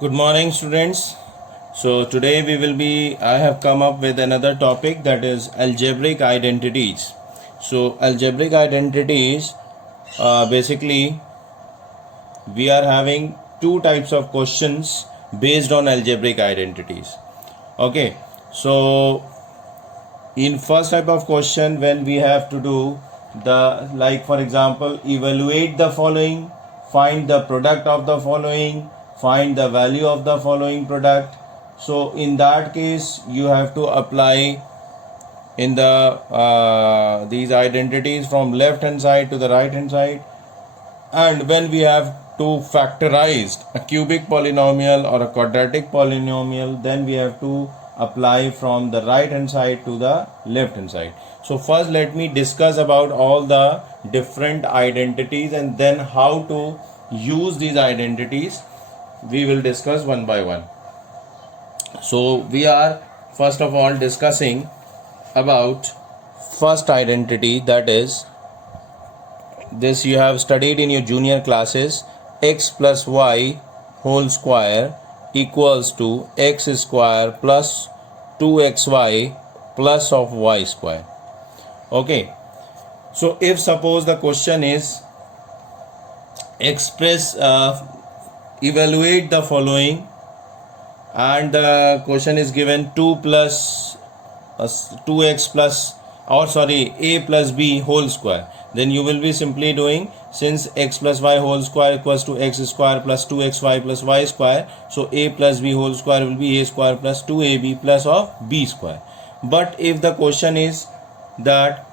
Good morning, students. So today I have come up with another topic, that is algebraic identities. So algebraic identities, basically we are having two types of questions based on algebraic identities. Okay, so in first type of question, when we have to do for example, evaluate the following, find the product of the following, find the value of the following product. So in that case you have to apply in these identities from left hand side to the right hand side. And when we have to factorize a cubic polynomial or a quadratic polynomial, then we have to apply from the right hand side to the left hand side. So first let me discuss about all the different identities, and then how to use these identities we will discuss one by one. So we are first of all discussing about first identity, that is, this you have studied in your junior classes. X plus y whole square equals to x square plus 2xy plus of y square. Okay, so if suppose the question is evaluate the following, and the question is given 2x plus, or sorry, a plus b whole square, then you will be simply doing, since x plus y whole square equals to x square plus 2xy plus y square, so a plus b whole square will be a square plus 2ab plus of b square. But if the question is that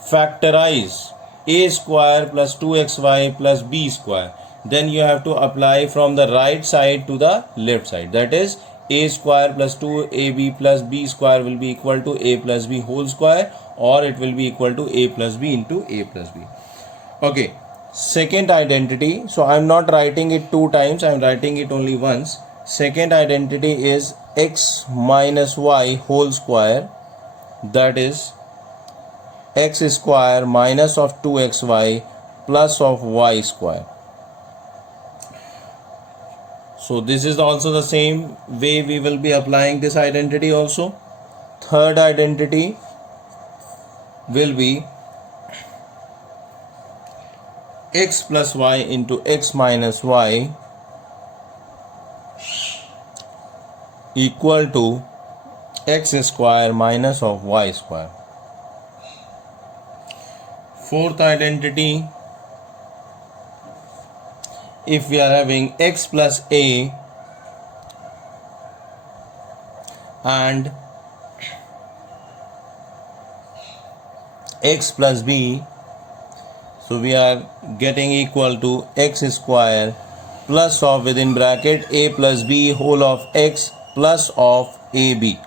factorize a square plus 2xy plus b square, then you have to apply from the right side to the left side, that is, a square plus 2ab plus b square will be equal to a plus b whole square, or it will be equal to a plus b into a plus b. Okay, second identity, so I am not writing it two times, I am writing it only once. Second identity is x minus y whole square, that is x square minus of 2xy plus of y square. So this is also the same way we will be applying this identity also. Third identity will be x plus y into x minus y equal to x square minus of y square. Fourth identity, if we are having x plus a and x plus b, so we are getting equal to x square plus of, within bracket, a plus b whole of x plus of ab.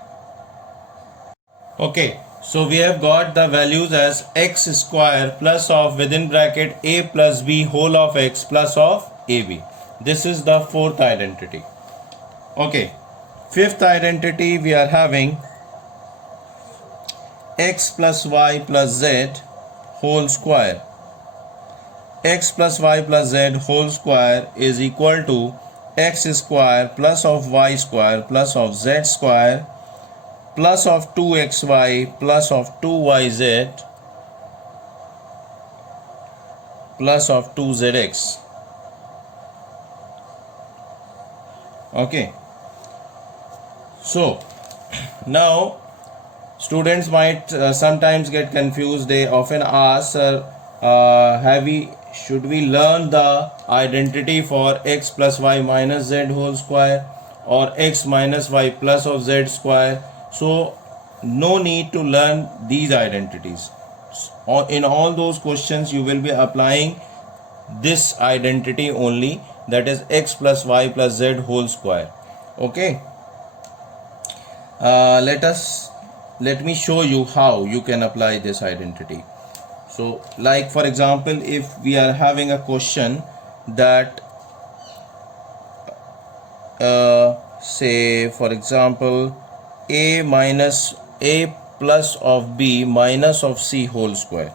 Okay, so we have got the values as x square plus of, within bracket, a plus b whole of x plus of ab. This is the fourth identity. Okay, fifth identity, we are having x plus y plus z whole square. X plus y plus z whole square is equal to x square plus of y square plus of z square plus of 2xy plus of 2yz plus of 2zx. Okay, so now students might sometimes get confused. They often ask, should we learn the identity for x plus y minus z whole square or x minus y plus of z square? So no need to learn these identities. In all those questions you will be applying this identity only, that is x plus y plus z whole square. Okay, let me show you how you can apply this identity. So like for example, if we are having a question that say for example, a minus a plus of b minus of c whole square.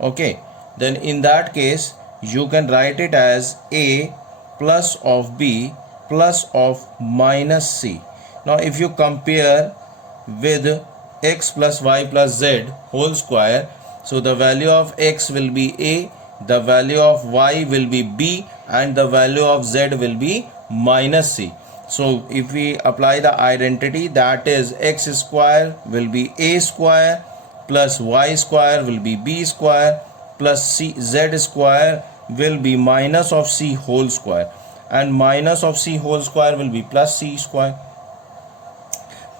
Okay, then in that case you can write it as a plus of b plus of minus c. Now if you compare with x plus y plus z whole square, so the value of x will be a, the value of y will be b, and the value of z will be minus c. So if we apply the identity, that is x square will be a square plus y square will be b square plus z square will be minus of c whole square, and minus of c whole square will be plus c square,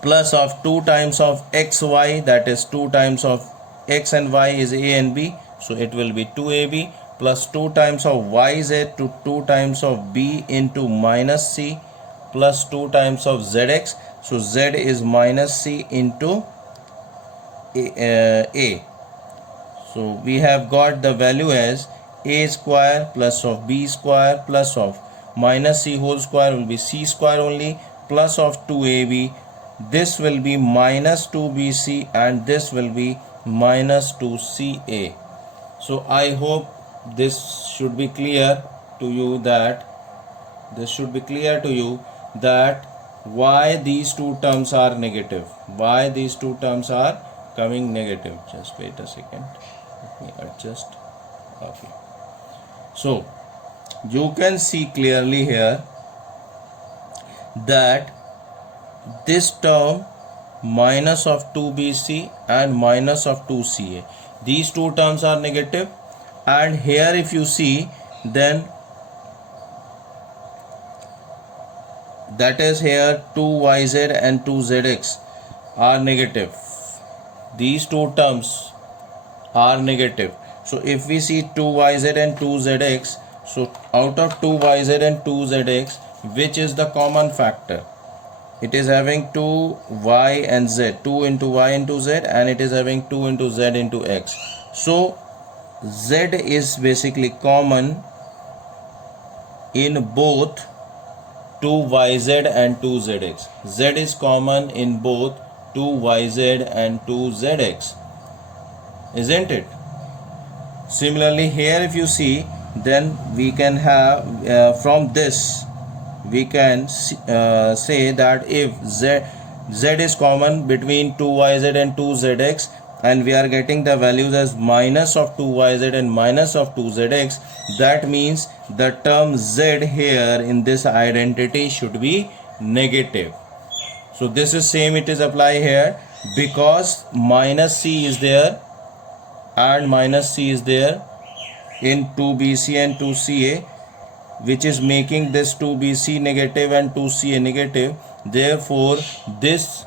plus of 2 times of xy, that is 2 times of x and y is a and b, so it will be 2ab, plus 2 times of yz to 2 times of b into minus c, plus 2 times of zx, so z is minus c into a. So we have got the value as a square plus of b square plus of minus c whole square will be c square only, plus of 2ab, this will be minus 2bc, and this will be minus 2ca. So I hope this should be clear to you that why these two terms are negative, why these two terms are coming negative. Just wait a second, let me adjust. Okay, so you can see clearly here that this term minus of 2bc and minus of 2ca, these two terms are negative, and here if you see, then that is here 2yz and 2zx are negative, these two terms are negative. So if we see 2yz and 2zx, so out of 2yz and 2zx, which is the common factor? It is having 2y and z, 2 into y into z, and it is having 2 into z into x. So z is basically common in both 2yz and 2zx. Z is common in both 2yz and 2zx, isn't it? Similarly here if you see, then we can have from this we can say that if z is common between 2yz and 2zx, and we are getting the values as minus of 2yz and minus of 2zx, that means the term z here in this identity should be negative. So this is same, it is apply here, because minus c is there and minus c is there in 2bc and 2ca, which is making this 2bc negative and 2ca negative. Therefore this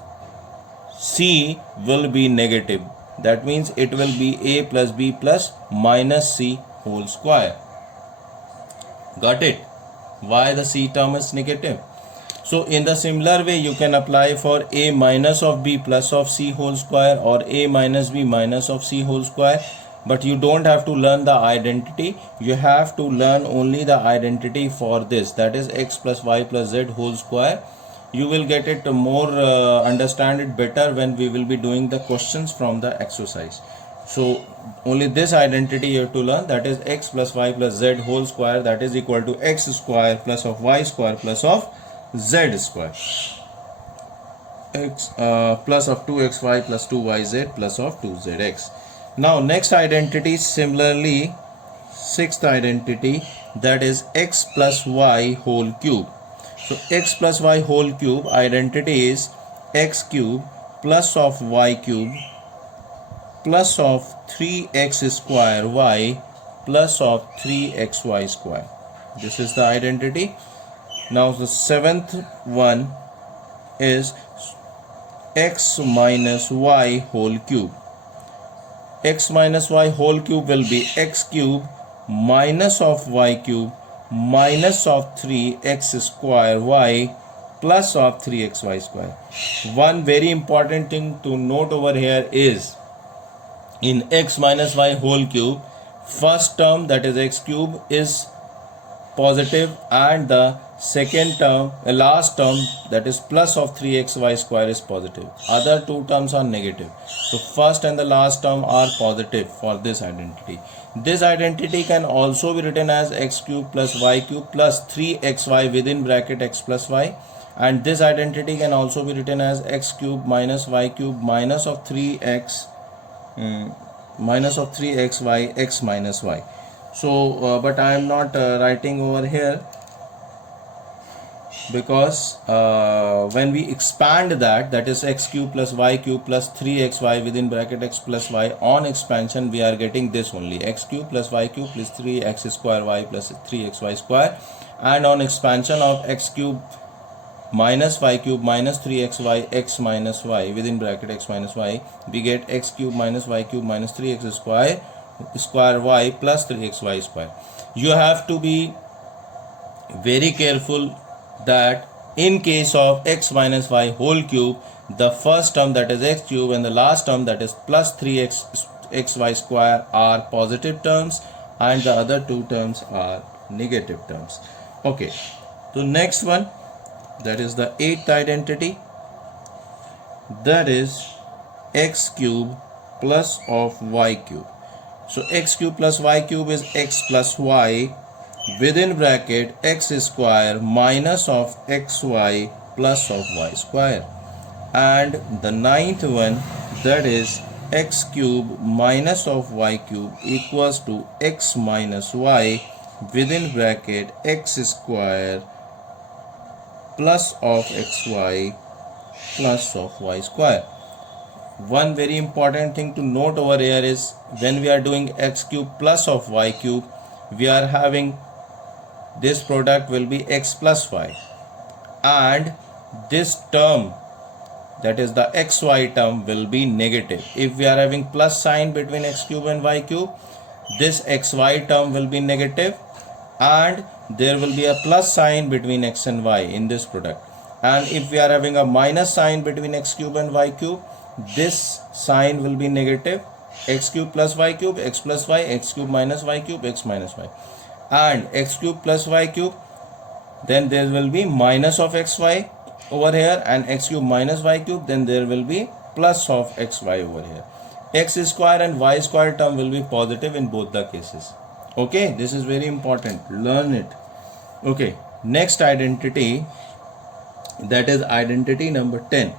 c will be negative, that means it will be a plus b plus minus c whole square. Got it? Why the c term is negative? So in the similar way you can apply for a minus of b plus of c whole square, or a minus b minus of c whole square. But you don't have to learn the identity, you have to learn only the identity for this, that is x plus y plus z whole square. You will get it more, understand it better when we will be doing the questions from the exercise. So only this identity you have to learn, that is x plus y plus z whole square, that is equal to x square plus of y square plus of z square, x plus of 2xy plus 2yz plus of 2zx. Now next identity, similarly sixth identity, that is x plus y whole cube. So x plus y whole cube identity is x cube plus of y cube plus of 3x square y plus of 3xy square. This is the identity. Now the seventh one is x minus y whole cube. X minus y whole cube will be x cube minus of y cube minus of 3x square y plus of 3xy square. One very important thing to note over here is, in x minus y whole cube, first term, that is x cube, is positive, and the second term, last term, that is plus of 3xy square is positive. Other two terms are negative. So first and the last term are positive for this identity. This identity can also be written as x cube plus y cube plus 3xy within bracket x plus y. And this identity can also be written as x cube minus y cube minus of 3x minus of 3xy x minus y. So but I am not writing over here, because when we expand that is x cube plus y cube plus 3xy within bracket x plus y, on expansion we are getting this only, x cube plus y cube plus 3x square y plus 3xy square. And on expansion of x cube minus y cube minus 3xy x minus y within bracket x minus y, we get x cube minus y cube minus 3x square y plus 3xy square. You have to be very careful that in case of x minus y whole cube, the first term, that is x cube, and the last term, that is plus 3xy square, are positive terms and the other two terms are negative terms. Okay, so next one, that is the eighth identity, that is x cube plus of y cube. So x cube plus y cube is x plus y within bracket x square minus of xy plus of y square. And the ninth one, that is x cube minus of y cube equals to x minus y within bracket x square plus of xy plus of y square. One very important thing to note over here is, when we are doing x cube plus of y cube, we are having this product will be x plus y, and this term, that is the xy term, will be negative. If we are having plus sign between x cube and y cube, this xy term will be negative, and there will be a plus sign between x and y in this product. And if we are having a minus sign between x cube and y cube, this sign will be negative, x cube plus y cube, x plus y, x cube minus y cube, x minus y. And x cube plus y cube, then there will be minus of xy over here, and x cube minus y cube, then there will be plus of xy over here. X square and y square term will be positive in both the cases. Okay, this is very important, learn it. Okay, next identity, that is identity number 10,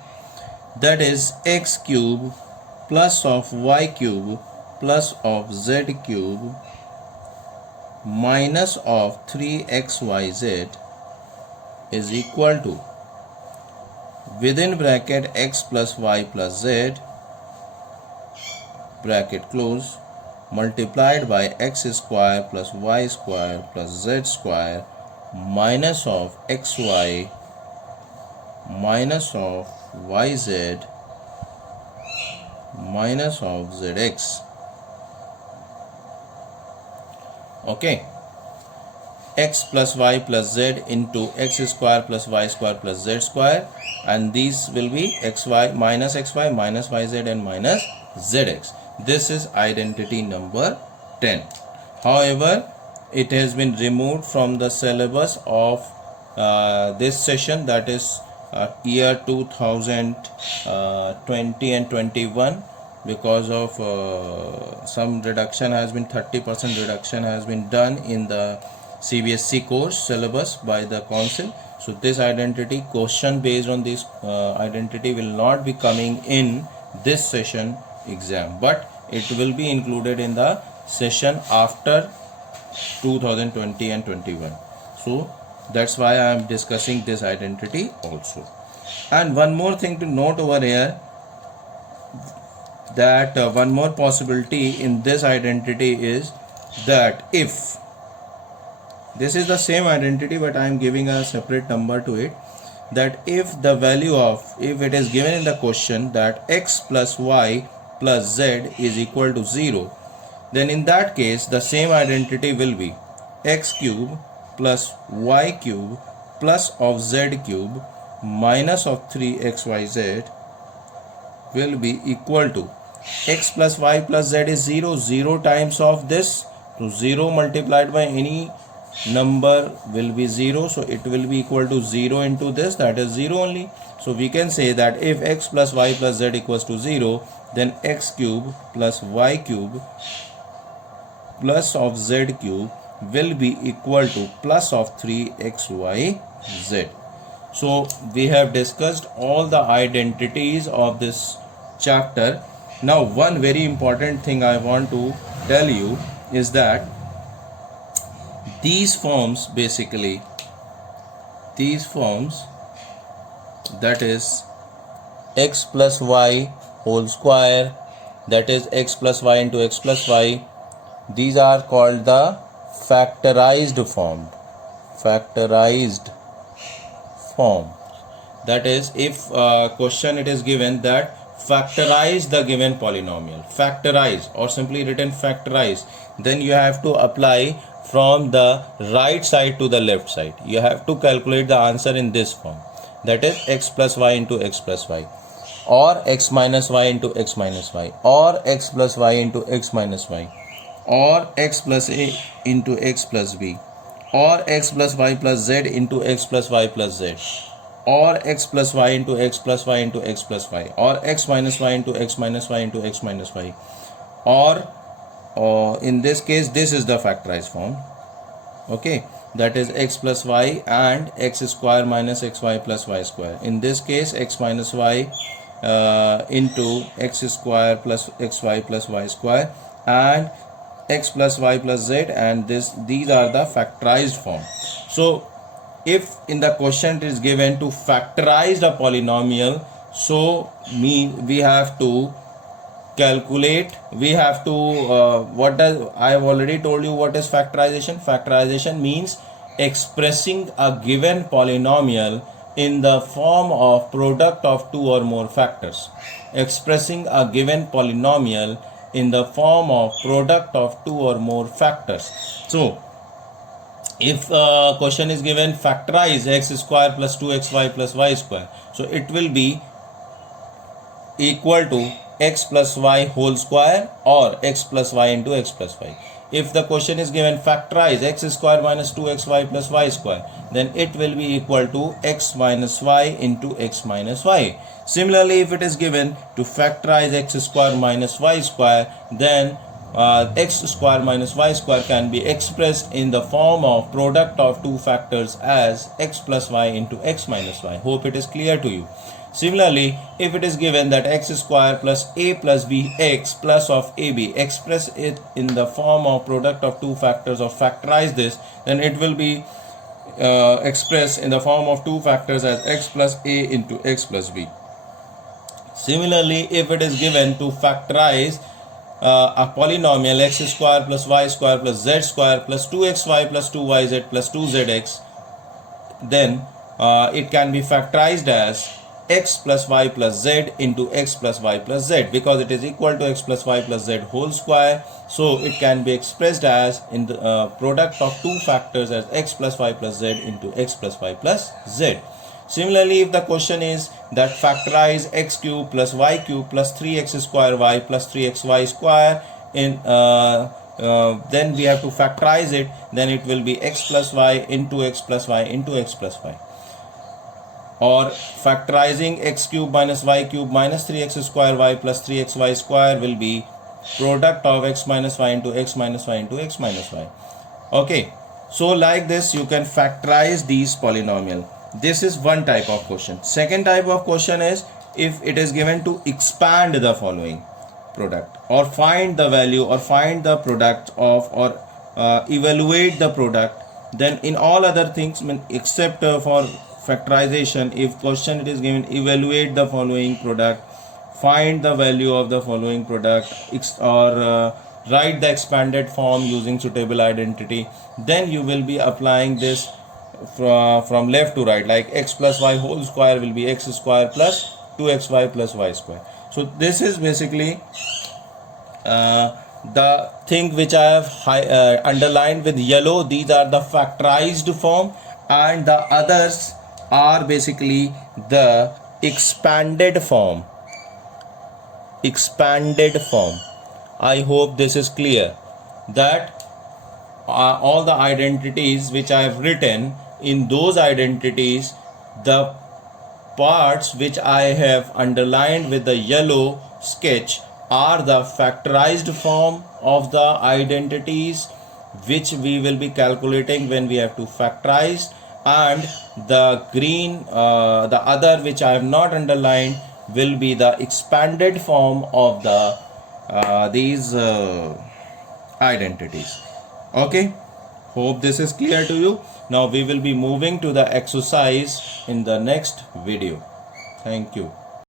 that is x cube plus of y cube plus of z cube minus of 3xyz is equal to, within bracket x plus y plus z bracket close, multiplied by x square plus y square plus z square minus of xy minus of yz minus of zx. Okay, x plus y plus z into x square plus y square plus z square, and these will be xy minus yz and minus zx. This is identity number 10. However, it has been removed from the syllabus of this session, that is year 2020 and 21, because of some reduction has been, 30% reduction has been done in the CBSE course syllabus by the council. So this identity, question based on this identity will not be coming in this session exam, but it will be included in the session after 2020 and 21. So that's why I am discussing this identity also. And one more thing to note over here, that one more possibility in this identity is that if this is the same identity but I am giving a separate number to it, that if the value of, if it is given in the question that x plus y plus z is equal to 0, then in that case the same identity will be x cube plus y cube plus of z cube minus of 3xyz will be equal to x plus y plus z is 0, 0 times of this, so 0 multiplied by any number will be 0, so it will be equal to 0 into this, that is 0 only. So we can say that if x plus y plus z equals to 0, then x cube plus y cube plus of z cube will be equal to plus of 3xyz. So we have discussed all the identities of this chapter. Now one very important thing I want to tell you is that these forms, basically these forms, that is x plus y whole square, that is x plus y into x plus y, these are called the factorized form. Factorized form, that is, if question it is given that factorize the given polynomial, factorize or simply written factorize, then you have to apply from the right side to the left side. You have to calculate the answer in this form, that is x plus y into x plus y, or x minus y into x minus y, or x plus y into x minus y, or x plus a into x plus b, or x plus y plus z into x plus y plus z, or x plus y into x plus y into x plus y, or x minus y into x minus y into x minus y, or in this case this is the factorized form. Okay, that is x plus y and x square minus xy plus y square. In this case x minus y into x square plus xy plus y square, and x plus y plus z, and these are the factorized form. So if in the question it is given to factorize the polynomial, so we have to calculate, we have to what does, I have already told you what is factorization. Factorization means expressing a given polynomial in the form of product of two or more factors. Expressing a given polynomial in the form of product of two or more factors. So if question is given factorize x square plus 2xy plus y square, so it will be equal to x plus y whole square or x plus y into x plus y. If the question is given factorize x square minus 2xy plus y square, then it will be equal to x minus y into x minus y. Similarly, if it is given to factorize x square minus y square, then x square minus y square can be expressed in the form of product of two factors as x plus y into x minus y. Hope it is clear to you. Similarly, if it is given that x square plus a plus b x plus of ab, express it in the form of product of two factors or factorize this, then it will be expressed in the form of two factors as x plus a into x plus b. Similarly, if it is given to factorize a polynomial x square plus y square plus z square plus 2xy plus 2yz plus 2zx, then it can be factorized as x plus y plus z into x plus y plus z, because it is equal to x plus y plus z whole square. So it can be expressed as in the product of two factors as x plus y plus z into x plus y plus z. Similarly, if the question is that factorize x cube plus y cube plus 3x square y plus 3xy square, in then we have to factorize it, then it will be x plus y into x plus y into x plus y. Or factorizing x cube minus y cube minus 3x square y plus 3xy square will be product of x minus y into x minus y into x minus y. Okay, so like this you can factorize these polynomial. This is one type of question. Second type of question is if it is given to expand the following product, or find the value, or find the product of, or evaluate the product. Then in all other things, except for factorization, if question it is given evaluate the following product, find the value of the following product, or write the expanded form using suitable identity, then you will be applying this from left to right, like x plus y whole square will be x square plus 2xy plus y square. So this is basically the thing which I have underlined with yellow. These are the factorized form, and the others are basically the expanded form. Expanded form. I hope this is clear, that all the identities which I have written, in those identities, the parts which I have underlined with the yellow sketch are the factorized form of the identities which we will be calculating when we have to factorize, and the green, the other which I have not underlined, will be the expanded form of the these identities. Okay, hope this is clear to you. Now we will be moving to the exercise in the next video. Thank you.